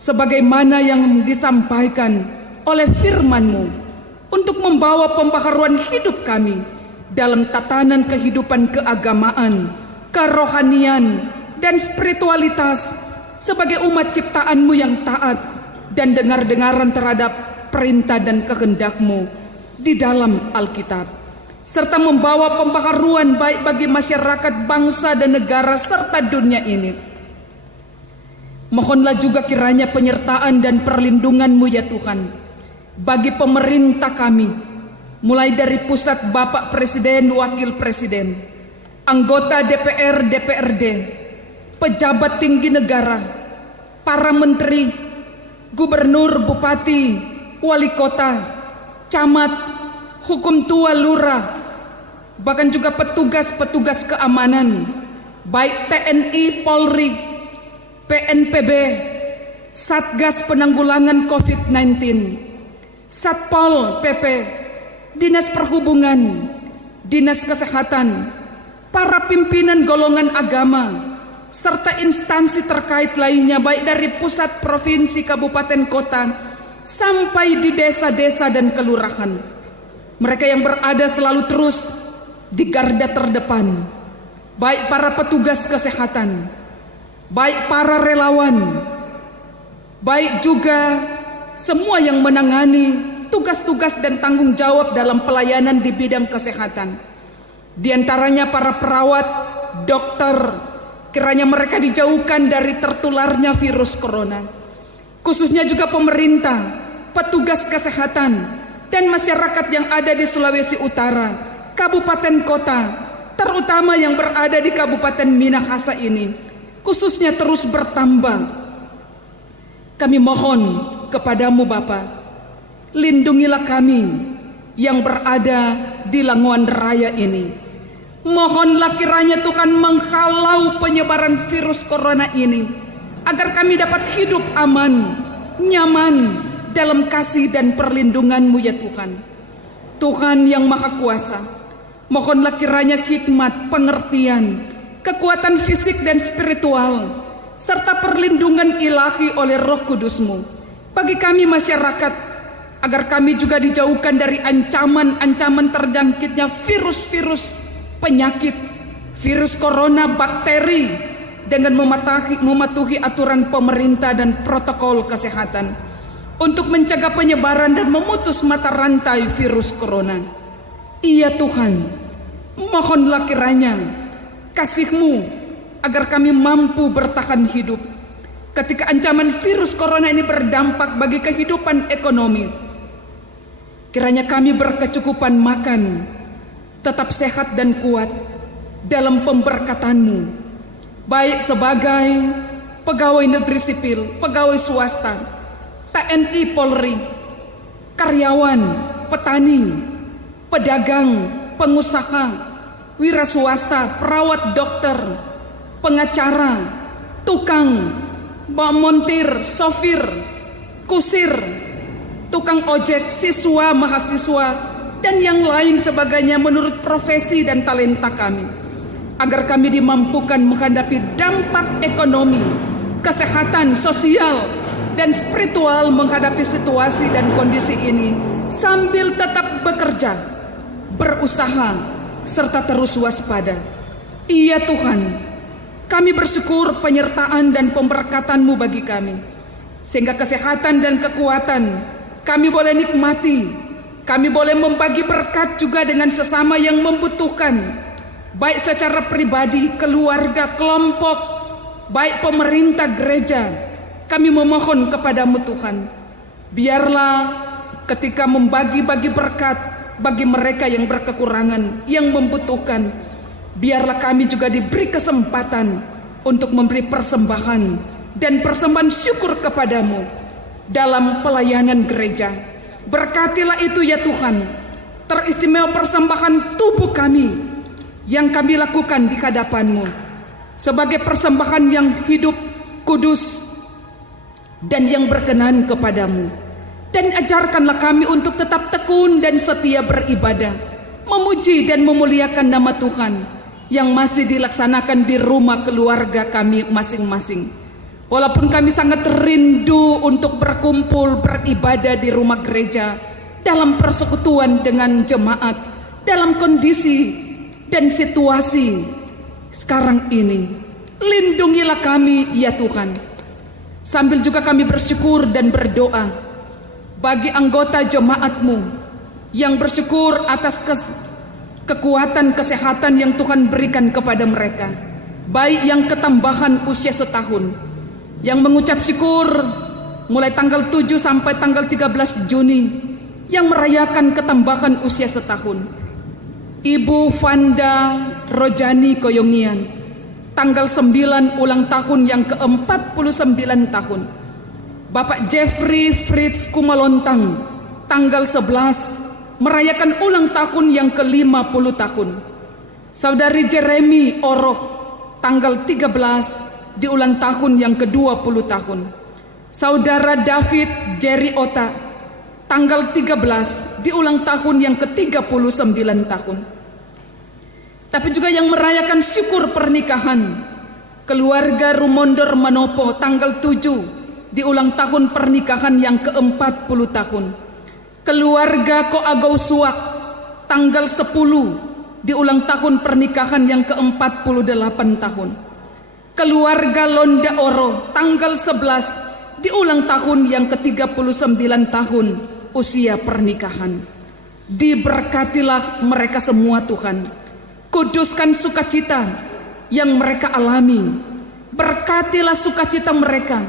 sebagaimana yang disampaikan oleh firman-Mu, untuk membawa pembaharuan hidup kami dalam tatanan kehidupan keagamaan, kerohanian, dan spiritualitas sebagai umat ciptaan-Mu yang taat dan dengar-dengaran terhadap perintah dan kehendak-Mu di dalam Alkitab, serta membawa pembaharuan baik bagi masyarakat, bangsa dan negara serta dunia ini. Mohonlah juga kiranya penyertaan dan perlindungan-Mu ya Tuhan bagi pemerintah kami, mulai dari pusat Bapak Presiden, Wakil Presiden, anggota DPR, DPRD, pejabat tinggi negara, para menteri, gubernur, bupati, wali kota, camat, hukum tua, lurah, bahkan juga petugas-petugas keamanan, baik TNI, Polri, PNPB, Satgas Penanggulangan COVID-19, Satpol PP, Dinas Perhubungan, Dinas Kesehatan, para pimpinan golongan agama, serta instansi terkait lainnya, baik dari pusat, provinsi, kabupaten, kota, sampai di desa-desa dan kelurahan. Mereka yang berada selalu terus di garda terdepan, baik para petugas kesehatan, baik para relawan, baik juga semua yang menangani tugas-tugas dan tanggung jawab dalam pelayanan di bidang kesehatan. Di antaranya para perawat, dokter, kiranya mereka dijauhkan dari tertularnya virus corona. Khususnya juga pemerintah, petugas kesehatan, dan masyarakat yang ada di Sulawesi Utara, kabupaten kota, terutama yang berada di Kabupaten Minahasa ini, khususnya terus bertambah. Kami mohon kepadamu Bapa, lindungilah kami yang berada di Languan Raya ini. Mohonlah kiranya Tuhan menghalau penyebaran virus corona ini, agar kami dapat hidup aman, nyaman dalam kasih dan perlindungan-Mu ya Tuhan. Tuhan yang Maha Kuasa, mohonlah kiranya hikmat, pengertian, kekuatan fisik dan spiritual, serta perlindungan ilahi oleh Roh Kudus-Mu bagi kami masyarakat agar kami juga dijauhkan dari ancaman-ancaman terjangkitnya virus-virus penyakit, virus corona, bakteri, dengan mematuhi aturan pemerintah dan protokol kesehatan untuk mencegah penyebaran dan memutus mata rantai virus corona. Iya Tuhan, mohonlah kiranya kasih-Mu agar kami mampu bertahan hidup ketika ancaman virus corona ini berdampak bagi kehidupan ekonomi. Kiranya kami berkecukupan makan, tetap sehat dan kuat dalam pemberkatan-Mu, baik sebagai pegawai negeri sipil, pegawai swasta, TNI, Polri, karyawan, petani, pedagang, pengusaha, wira swasta, perawat, dokter, pengacara, tukang, montir, sopir, kusir, tukang ojek, siswa, mahasiswa, dan yang lain sebagainya menurut profesi dan talenta kami, agar kami dimampukan menghadapi dampak ekonomi, kesehatan, sosial, dan spiritual menghadapi situasi dan kondisi ini sambil tetap bekerja, berusaha, serta terus waspada. Iya Tuhan, kami bersyukur penyertaan dan pemberkatan-Mu bagi kami, sehingga kesehatan dan kekuatan kami boleh nikmati, kami boleh membagi berkat juga dengan sesama yang membutuhkan, baik secara pribadi, keluarga, kelompok, baik pemerintah, gereja. Kami memohon kepada-Mu Tuhan, biarlah ketika membagi-bagi berkat bagi mereka yang berkekurangan, yang membutuhkan, biarlah kami juga diberi kesempatan untuk memberi persembahan dan persembahan syukur kepada-Mu dalam pelayanan gereja. Berkatilah itu ya Tuhan, teristimewa persembahan tubuh kami yang kami lakukan di hadapan-Mu sebagai persembahan yang hidup, kudus, dan yang berkenan kepada-Mu. Dan ajarkanlah kami untuk tetap tekun dan setia beribadah, memuji dan memuliakan nama Tuhan yang masih dilaksanakan di rumah keluarga kami masing-masing. Walaupun kami sangat rindu untuk berkumpul beribadah di rumah gereja, dalam persekutuan dengan jemaat, dalam kondisi dan situasi sekarang ini, lindungilah kami ya Tuhan. Sambil juga kami bersyukur dan berdoa bagi anggota jemaat-Mu yang bersyukur atas kekuatan kesehatan yang Tuhan berikan kepada mereka, baik yang ketambahan usia setahun, yang mengucap syukur mulai tanggal 7 sampai tanggal 13 Juni yang merayakan ketambahan usia setahun. Ibu Vanda Rojani Koyongian tanggal 9 ulang tahun yang ke-49 tahun. Bapak Jeffrey Fritz Kumalontang tanggal 11 merayakan ulang tahun yang ke-50 tahun. Saudari Jeremy Oroh tanggal 13 di ulang tahun yang ke-20 tahun. Saudara David Jerry Ota tanggal 13 di ulang tahun yang ke-39 tahun. Tapi juga yang merayakan syukur pernikahan, keluarga Rumondor Manopo tanggal 7 di ulang tahun pernikahan yang ke-40 tahun. Keluarga Koagau Suak tanggal 10 di ulang tahun pernikahan yang ke-48 tahun. Keluarga Londa Oro tanggal 11 di ulang tahun yang ke-39 tahun usia pernikahan. Diberkatilah mereka semua Tuhan. Kuduskan sukacita yang mereka alami. Berkatilah sukacita mereka.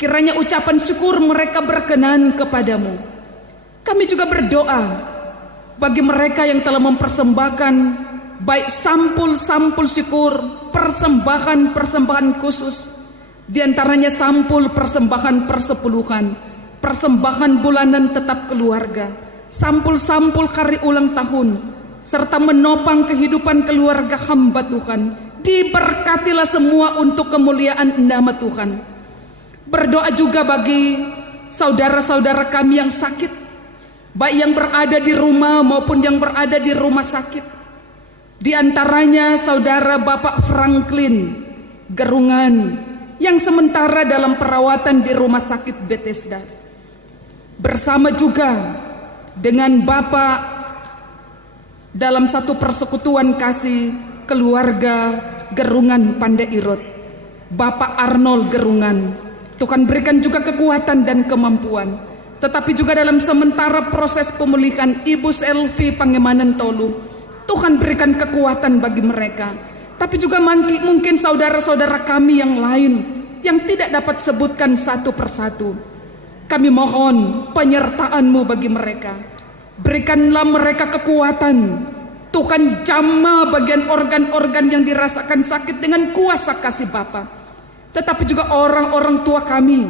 Kiranya ucapan syukur mereka berkenan kepadamu. Kami juga berdoa bagi mereka yang telah mempersembahkan baik sampul-sampul syukur, persembahan-persembahan khusus, diantaranya sampul persembahan persepuluhan, persembahan bulanan tetap keluarga, sampul-sampul hari ulang tahun, serta menopang kehidupan keluarga hamba Tuhan. Diberkatilah semua untuk kemuliaan nama Tuhan. Berdoa juga bagi saudara-saudara kami yang sakit, baik yang berada di rumah maupun yang berada di rumah sakit. Di antaranya saudara Bapak Franklin Gerungan yang sementara dalam perawatan di rumah sakit Bethesda. bersama juga dengan Bapak dalam satu persekutuan kasih keluarga Gerungan Pandairot, Bapak Arnold Gerungan. Tuhan berikan juga kekuatan dan kemampuan. Tetapi juga dalam sementara proses pemulihan Ibu Selvi Pangemanan Tolu, Tuhan berikan kekuatan bagi mereka. Tapi juga mungkin saudara-saudara kami yang lain yang tidak dapat sebutkan satu persatu. Kami mohon penyertaan-Mu bagi mereka. Berikanlah mereka kekuatan. Tuhan jamah bagian organ-organ yang dirasakan sakit dengan kuasa kasih Bapa. Tetapi juga orang-orang tua kami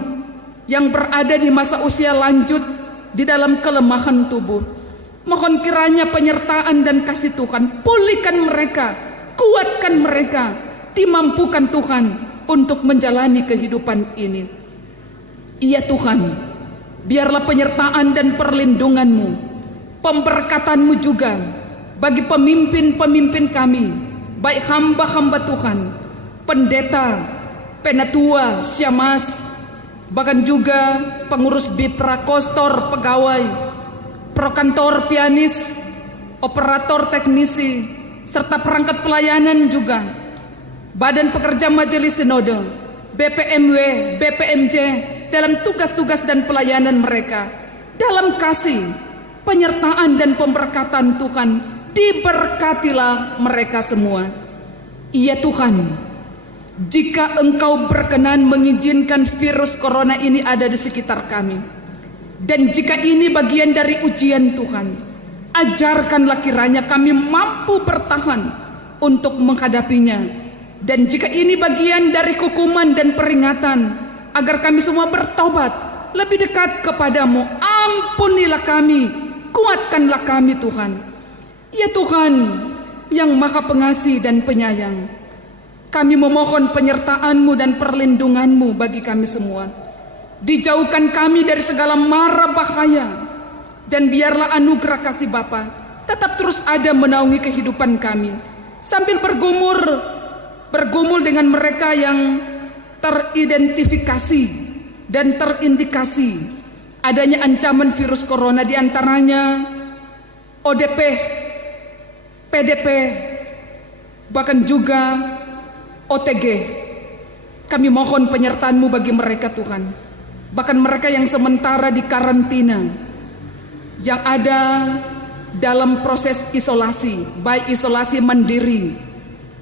yang berada di masa usia lanjut di dalam kelemahan tubuh. Mohon kiranya penyertaan dan kasih Tuhan, pulihkan mereka, kuatkan mereka, dimampukan Tuhan untuk menjalani kehidupan ini. Iya Tuhan, biarlah penyertaan dan perlindungan-Mu, pemberkatan-Mu juga bagi pemimpin-pemimpin kami, baik hamba-hamba Tuhan, pendeta, penatua, syamas, bahkan juga pengurus BIPRA, kostor, pegawai, prokantor, pianis, operator, teknisi, serta perangkat pelayanan juga, badan pekerja majelis sinode, BPMW, BPMJ, dalam tugas-tugas dan pelayanan mereka, dalam kasih, penyertaan dan pemberkatan Tuhan, diberkatilah mereka semua. Iya Tuhan, jika Engkau berkenan mengizinkan virus corona ini ada di sekitar kami, dan jika ini bagian dari ujian Tuhan, ajarkanlah kiranya kami mampu bertahan untuk menghadapinya. Dan jika ini bagian dari hukuman dan peringatan, agar kami semua bertobat, lebih dekat kepadamu, ampunilah kami, kuatkanlah kami Tuhan. Ya Tuhan yang Maha Pengasih dan Penyayang, kami memohon penyertaan-Mu dan perlindungan-Mu bagi kami semua. Dijauhkan kami dari segala mara bahaya, dan biarlah anugerah kasih Bapa tetap terus ada menaungi kehidupan kami, sambil bergumul dengan mereka yang teridentifikasi dan terindikasi adanya ancaman virus corona, diantaranya ODP, PDP, bahkan juga OTG. Kami mohon penyertaan-Mu bagi mereka Tuhan. Bahkan mereka yang sementara di karantina, yang ada dalam proses isolasi, baik isolasi mandiri,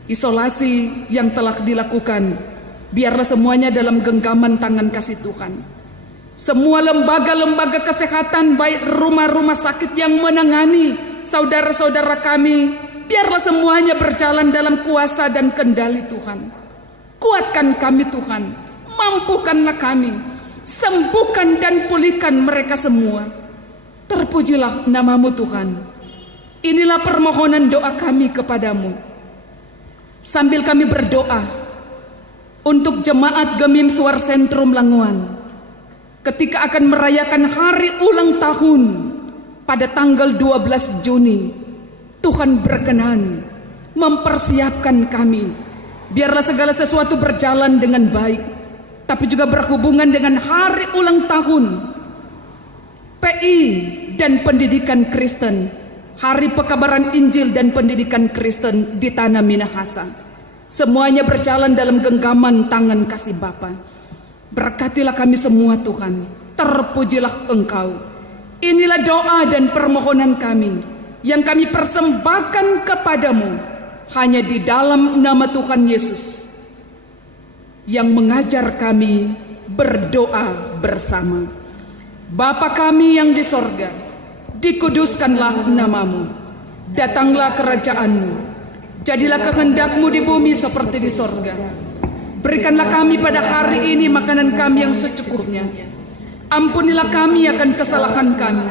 isolasi yang telah dilakukan, biarlah semuanya dalam genggaman tangan kasih Tuhan. Semua lembaga-lembaga kesehatan, baik rumah-rumah sakit yang menangani saudara-saudara kami, biarlah semuanya berjalan dalam kuasa dan kendali Tuhan. Kuatkan kami Tuhan, mampukanlah kami, sembuhkan dan pulihkan mereka semua. Terpujilah nama-Mu Tuhan. Inilah permohonan doa kami kepadamu. Sambil kami berdoa untuk jemaat Gemim Suar Sentrum Languan, ketika akan merayakan hari ulang tahun pada tanggal 12 Juni, Tuhan berkenan mempersiapkan kami. Biarlah segala sesuatu berjalan dengan baik, tapi juga berhubungan dengan hari ulang tahun PI dan pendidikan Kristen, Hari Pekabaran Injil dan pendidikan Kristen di Tanah Minahasa. Semuanya berjalan dalam genggaman tangan kasih Bapa. Berkatilah kami semua Tuhan, terpujilah Engkau. Inilah doa dan permohonan kami yang kami persembahkan kepadamu hanya di dalam nama Tuhan Yesus yang mengajar kami berdoa bersama. Bapa kami yang di sorga, dikuduskanlah namamu, datanglah kerajaan-Mu, jadilah kehendak-Mu di bumi seperti di sorga. Berikanlah kami pada hari ini makanan kami yang secukupnya. Ampunilah kami akan kesalahan kami,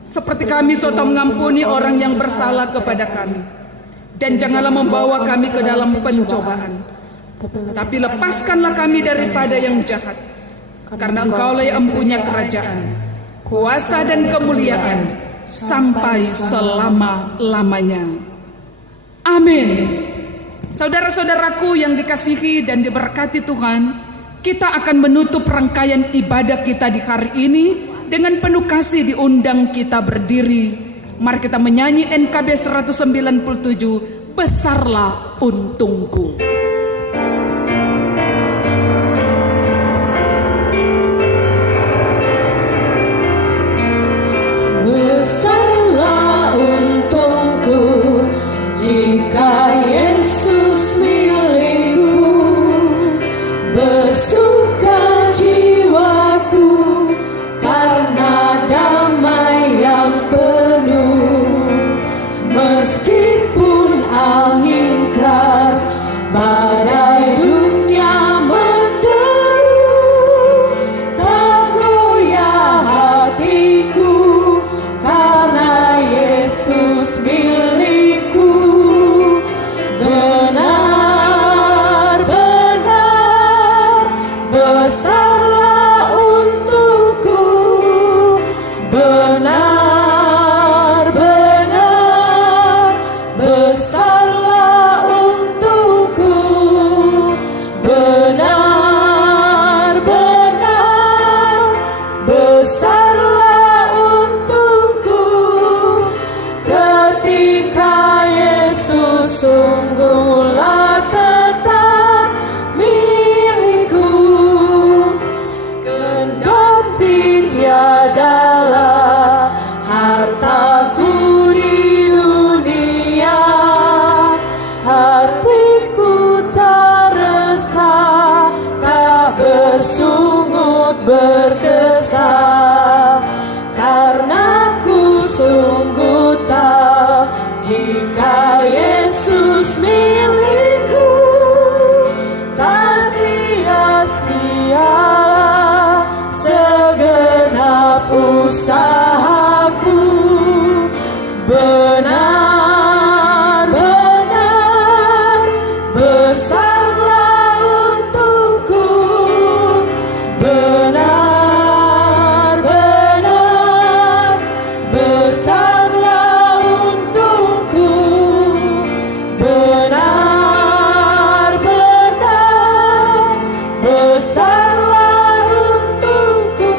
seperti kami suka mengampuni orang yang bersalah kepada kami. Dan janganlah membawa kami ke dalam pencobaan, tapi lepaskanlah kami daripada yang jahat. Karena Engkaulah yang mempunyai kerajaan, kuasa dan kemuliaan sampai selama-lamanya. Amin. Saudara-saudaraku yang dikasihi dan diberkati Tuhan, kita akan menutup rangkaian ibadah kita di hari ini dengan penuh kasih diundang kita berdiri. Mari kita menyanyi NKB 197, Besarlah Untungku. Besarlah untungku jika Yesus milikku, bersuka jiwaku karena damai yang penuh. Meskipun angin keras, badai dunia menderu, tak goyah hatiku karena Yesus milikku. Benar-benar besarlah untukku, benar-benar besarlah untukku, benar-benar besarlah untukku. Ketika Yesus sungguhlah tetap milikku, kendati tiadalah hartaku di dunia, hatiku tak resah, tak bersungut berkesah, karena ku sungguh tahu jika Yesus milikku, tak sia-sialah segenap usahaku. Benar-benar besarlah untukku, benar-benar besarlah untukku, benar-benar besarlah untukku.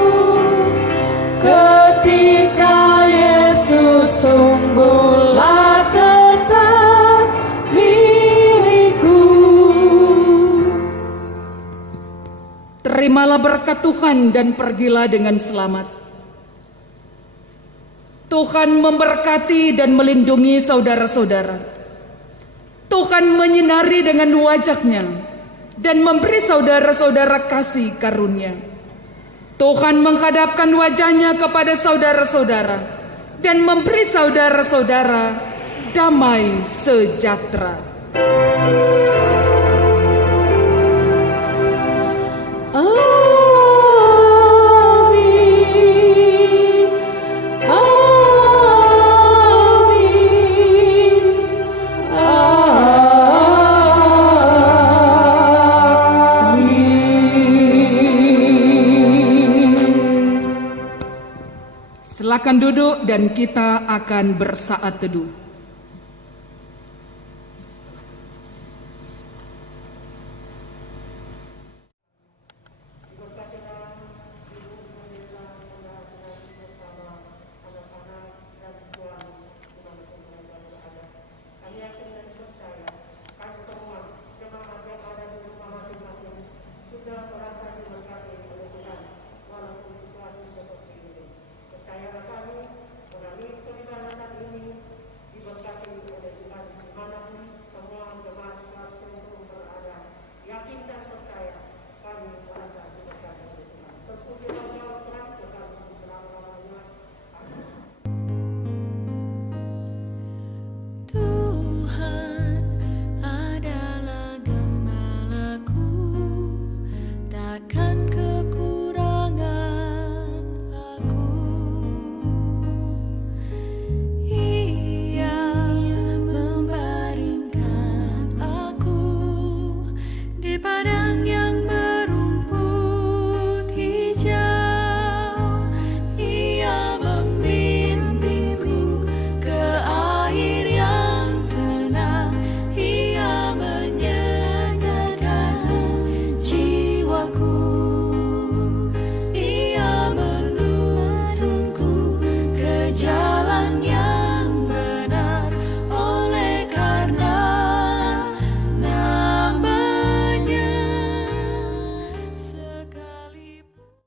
Ketika Yesus sungguhlah tetap milikku. Terimalah berkat Tuhan dan pergilah dengan selamat. Tuhan memberkati dan melindungi saudara-saudara. Tuhan menyinari dengan wajah-Nya dan memberi saudara-saudara kasih karunia. Tuhan menghadapkan wajah-Nya kepada saudara-saudara dan memberi saudara-saudara damai sejahtera. Amin. Amin. Amin. Silakan duduk dan kita akan bersaat teduh.